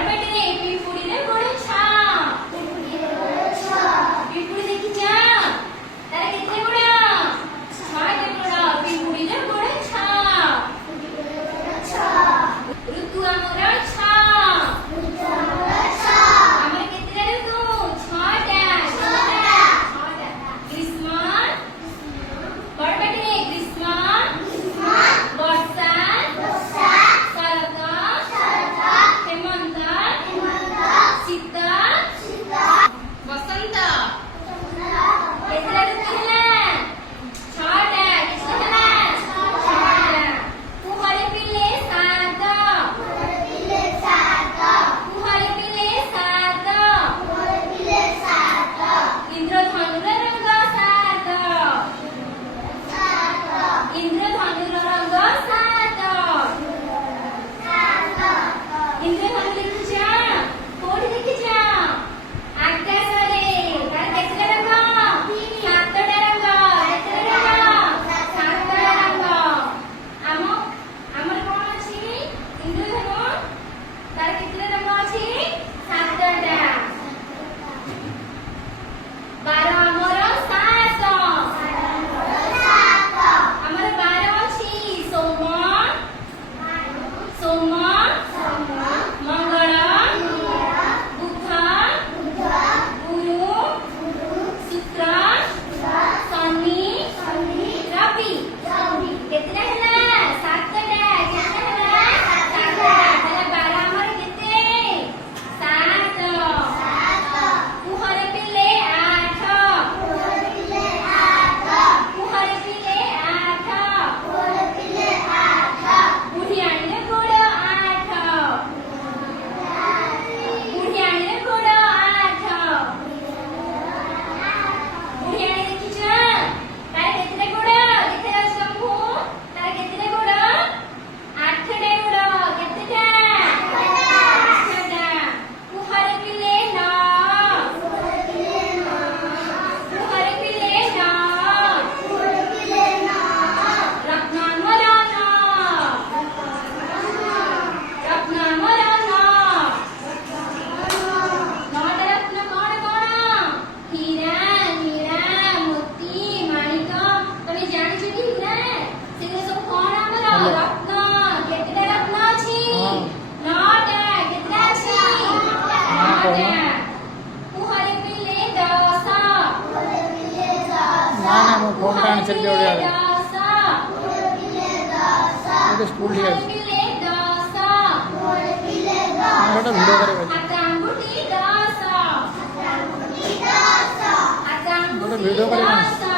बड़बड़े पिपुड़ी रे गोड़े छा पिपुड़ी देखी जा तारे कितने गोड़ा छा के गोड़ा पिपुड़ी रे गोड़े छा ऋतु आमरा छा आमरा कितने ऋतु छटा ग्रीष्म बड़बड़े ग्रीष्म वर्षा शरत हेमंत शीत बसंत केतला ऋतु ହେଲା छटा किसला ହେଲା छटा कुहारे पिले सात कुहारे पिले सात इंद्रधनुर रंग सात इंद्रधनुर रंग सात इंद्रधनु देखिछा कोठी देखिछा आकाशरे तार केतला रंग सातटा रंग केतला रंग सातटा रंग ଆମର कोण ଅଛି इंद्रधनु तार केतला रंग ଅଛି सातटा 12 ଆମର 7 ଆମର 12 ଅଛି सोम मंगल बुध गुरु शुक्र शनि रवि केतला ହେଲା 7ଟା केतला ହେଲା 7ଟା ତାହେଲେ 12 ଆମର କେତେ 7 କୁହରେ ପିଲେ 8 କୁହରେ ପିଲେ 8 ବୁଢୀ ଆଣିଲେ ଗୋଡ଼ 8 ବୁଢୀ ଆଣିଲେ ଗୋଡ଼ 8 ବୁଢୀ ଆଣି ଦେଖିଛ ତାର କେତେଟା ଗୋଡ଼ କେତେ ଅଛି ତମକୁ ତାର କେତେଟା ଗୋଡ଼ 8ଟା ଗୋଡ଼ କେତେଟା 8ଟା କୁହରେ ପିଲେ 9 କୁହରେ ପିଲେ 9 ରତ୍ନ ଆମର 9ଟା ରତ୍ନ କଣ କଣ ହୀରା ନୀଳା ମୋତି ମାଣିକ ତମେ ଜାଣିଛ କି ହୀରା ସେଗୁରା ସବୁ କଣ ଆମର ରତ୍ନ କେତେଟା ରତ୍ନ ଅଛି 9ଟା କେତେଟା ଅଛି 9ଟା କୁହରେ ପିଲେ 10 ନା ନା ମୋ ଫୋନ୍ ଟା ଆଣି ସେଠି ଗୋଟେ ଆଡେ 10 ଗୋଟେ ସ୍କୁଲ ଠିକ ଅଛି ପିଲେ 10 ଗୋଟେ ଭିଡ଼ିଓ କରିବା ହାତ ଆଙ୍ଗୁଠି 10 ହାତ ଆଙ୍ଗୁଠି ଗୋଟେ ଭିଡ଼ିଓ କରିବା 10